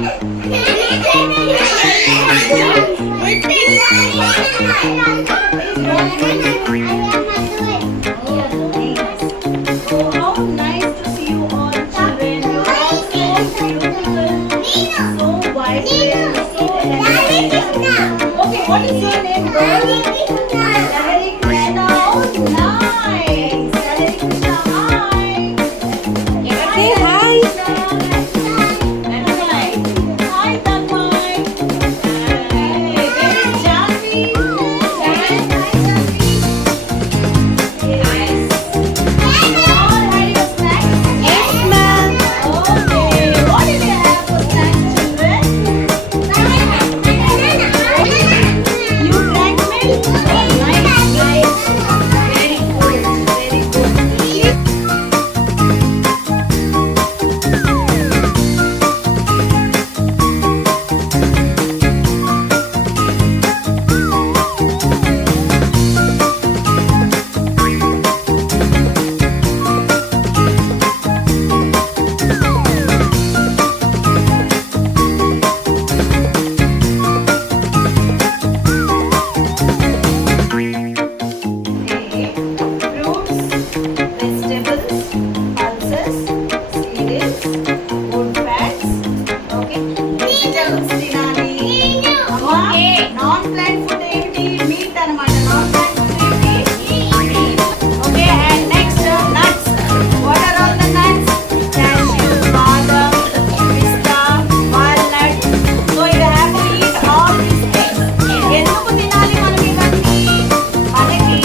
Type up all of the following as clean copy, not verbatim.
What is your name, girl? Hare Krishna. Oh, nice. Hare Krishna. Hi. Say hi. Tanmay. Hi, Tanmay. Hey, where is Janvi? Yes. All had your snacks? Yes, ma'am. Okay. What did you have for snacks, children? You drank milk? Nice, nice. Very good, very good. Fruits, vegetables, pulses, cereals, good fats. Okay. Vegetables తినాలి. అమ్మా, non plant food ఏంటి? Meat అన్నమాట. Non plant food ఏంటి? Okay. And next nuts. What are all the nuts? Cashew, బాదం, పిస్తా, walnut. So you have to eat all these things. ఎందుకు తినాలి మనం ఇవన్నీ? మనకి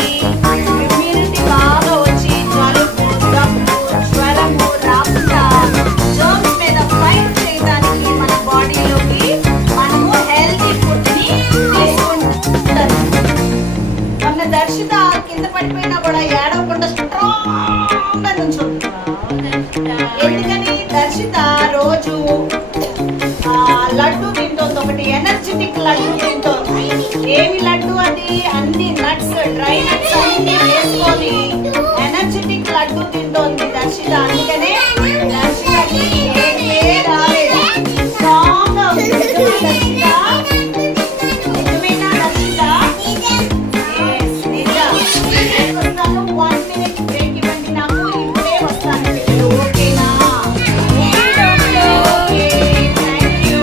ఇమ్యూనిటీ బాగా వచ్చి జలుబు, దగ్గు, జ్వరము రాకుండా జర్మ్స్ మీద ఫైట్ చేయడానికి మన బాడీలోకి మనము హెల్తీ ఫుడ్ని తీసుకుంటాం. మొన్న దర్శిత కింద పడిపోయినా కూడా ఏడవకుండా స్ట్రాంగ్గా నుంచుంది. ఎందుకని? దర్శిత రోజు లడ్డు తింటోంది. ఒకటి ఎనర్జెటిక్ లడ్డు తింటోంది. ఏమి లడ్డు అది? అన్ని నట్స్, డ్రై నట్స్ అన్ని వేసుకొని ఎనర్జెటిక్ లడ్డు తింటోంది దర్శిత. అందుకనే దర్శితకి ఏమీ రాలేదు. స్ట్రాంగ్ గా ఉంది దర్శిత. నిజమేనా దర్శిత? Yes, నిజం. నేను వస్తాను. 1 minute బ్రేక్ ఇవ్వండి నాకు. ఇప్పుడే వస్తాను. పిల్లలు ఓకేనా? Okay, thank you.